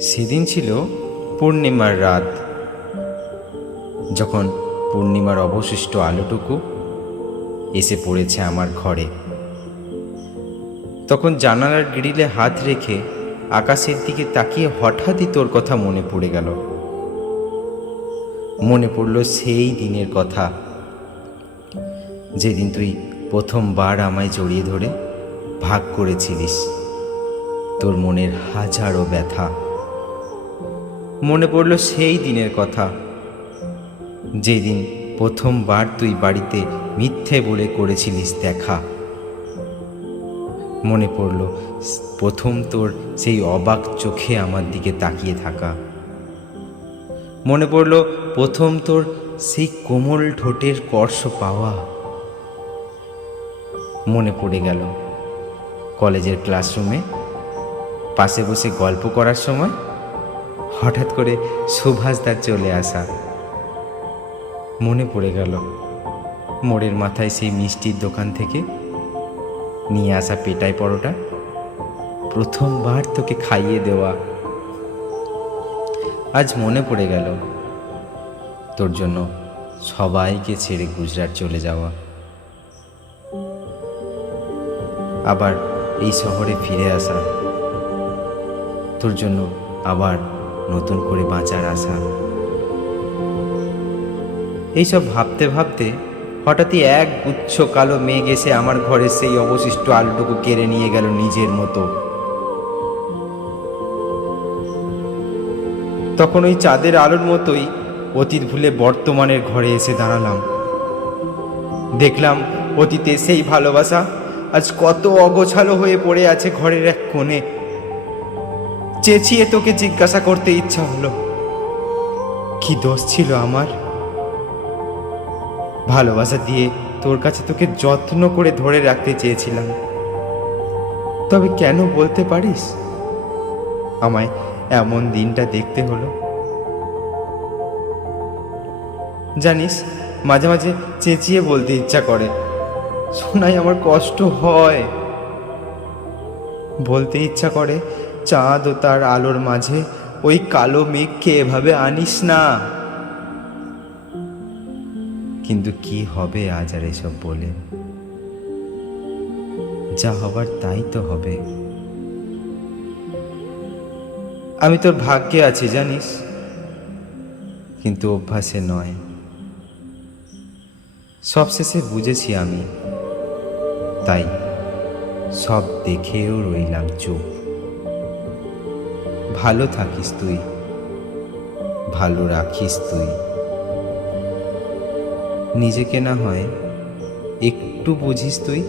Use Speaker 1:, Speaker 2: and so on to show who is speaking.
Speaker 1: সেদিন ছিল পূর্ণিমার রাত। যখন পূর্ণিমার অবশিষ্ট আলোটুকু এসে পড়েছে আমার ঘরে, তখন জানালার গ্রিলে হাত রেখে আকাশের দিকে তাকিয়ে হঠাৎই তোর কথা মনে পড়ে গেল। মনে পড়ল সেই দিনের কথা, যেদিন তুই প্রথমবার আমায় জড়িয়ে ধরে ভাগ করেছিলিস। তোর মনের হাজারো ব্যথা মনে পড়ল সেই দিনের কথা। যেদিন প্রথমবার তুই বাড়িতে মিথ্যে বলে করেছিলিস দেখা। মনে পড়ল প্রথম তোর সেই অবাক চোখে আমার দিকে তাকিয়ে থাকা। মনে পড়ল প্রথম তোর সেই কোমল ঠোঁটের স্পর্শ পাওয়া। মনে পড়ে গেল কলেজের ক্লাসরুমে পাশে বসে গল্প করার সময় হঠাৎ করে সুভাষদার চলে আসা। মনে পড়ে গেল, মোড়ের মাথায় সেই মিষ্টির দোকান থেকে নিয়ে আসা পেটাই পরোটা প্রথমবার তোকে খাইয়ে দেওয়া। আজ মনে পড়ে গেল, তোর জন্য সবাইকে ছেড়ে গুজরাট চলে যাওয়া। আবার এই শহরে ফিরে আসা, তোর জন্য আবার নতুন করে বাঁচার আশা। এইসব ভাবতে ভাবতে হঠাৎই এক গুচ্ছ কালো মেঘ এসে আমার ঘরের সেই অবশিষ্ট আলুটুকু কেড়ে নিয়ে গেল নিজের মতো। তখন ওই চাঁদের আলোর মতোই অতীত ভুলে বর্তমানের ঘরে এসে দাঁড়ালাম। দেখলাম অতীতে সেই ভালোবাসা আজ কত অগোছালো হয়ে পড়ে আছে ঘরের এক কোণে। চেঁচিয়ে তোকে জিজ্ঞাসা করতে ইচ্ছা হলো। কি দোষ ছিল আমার? ভালোবাসা দিয়ে তোর কাছে তোকে যত্ন করে ধরে রাখতে চেয়েছিলাম। তবে কেন বলতে পারিস? আমায় এমন দিনটা দেখতে হলো। জানিস, মাঝে মাঝে চেঁচিয়ে বলতে ইচ্ছা করে। শোনাই আমার কষ্ট হয়। বলতে ইচ্ছা করে চাঁদ ও তার আলোর মাঝে, ওই কালো মেঘকে এভাবে আনিস না। কিন্তু কি হবে আজ আর এসব বলে? যা হবার তাই তো হবে। আমি তোর ভাগ্যে আছি, জানিস? কিন্তু অভ্যাসে নয়। সবশেষে বুঝেছি আমি। তাই সব দেখেও রইলাম চুপ। ভালো থাকিস তুই। ভালো রাখিস তুই। নিজেকে না হয় একটু বুঝিস তুই?